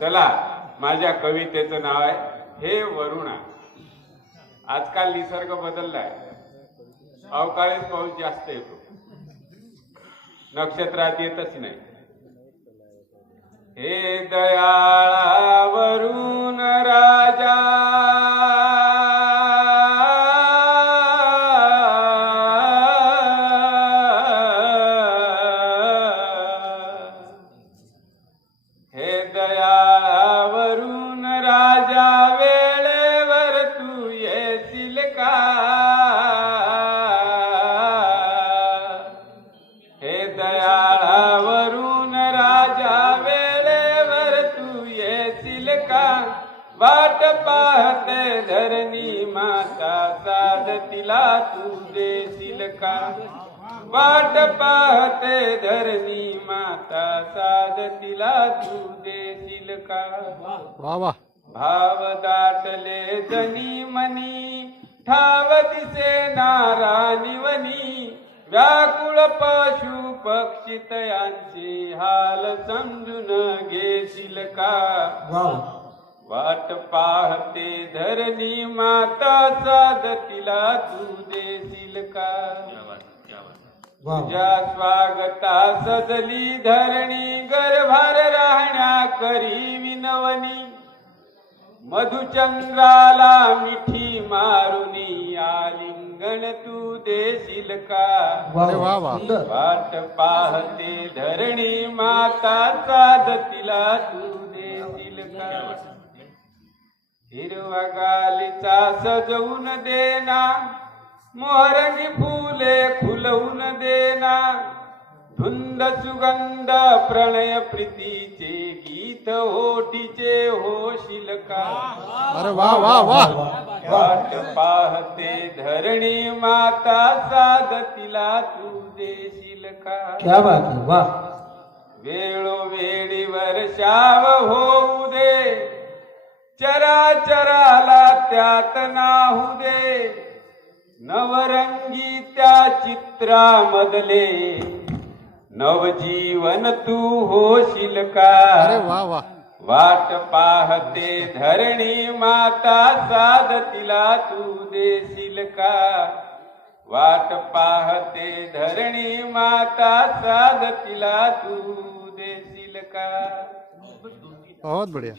चला माझ्या कवितेचं नाव आहे हे वरुणा आजकाल निसर्ग बदललाय. अवकाळीच पाऊस जास्त येतो. नक्षत्रात येतच नाही. हे दयाळा वाट पाहते धरणी माता साध तिला तू देशील का वाट पाहते धरणी माता साध तिला तू देशील का वा वा. भाव दाटले जनी मनी ठाव दिसे नारानिवनी व्याकुळ पशु पक्षी तयांचे हाल समजून घेशील का वाट पाहते धरणी माता साध तिला तू देशील का? तुझ्या स्वागता सजली धरणी गर्भार राहण्या करी विनवनी मधुचंद्राला मिठी मारुनी आलिंगण तू देशील का? वाट पाहते धरणी माता साध तिला तू देशील का? हिरवा गालीचा सजवून देना मोहरंगी फुले खुलवून देना. धुंद सुगंध प्रणय प्रीतीचे गीत ओटीचे होशील का? अरे वा वा वा. वाट पाहते धरणी माता साध तिला तू देशील का? क्या बात है वाह वेळोवेळीवर शाव होऊ दे चराचराला त्यात नाहू दे. नवरंगी त्या चित्रामधले. नवजीवन तू होशील का? अरे वा वा. वाट पाहते धरणी माता साध तिला तू देशील का? वाट पाहते धरणी माता साध तिला तू देशील का? बहुत बढ़िया.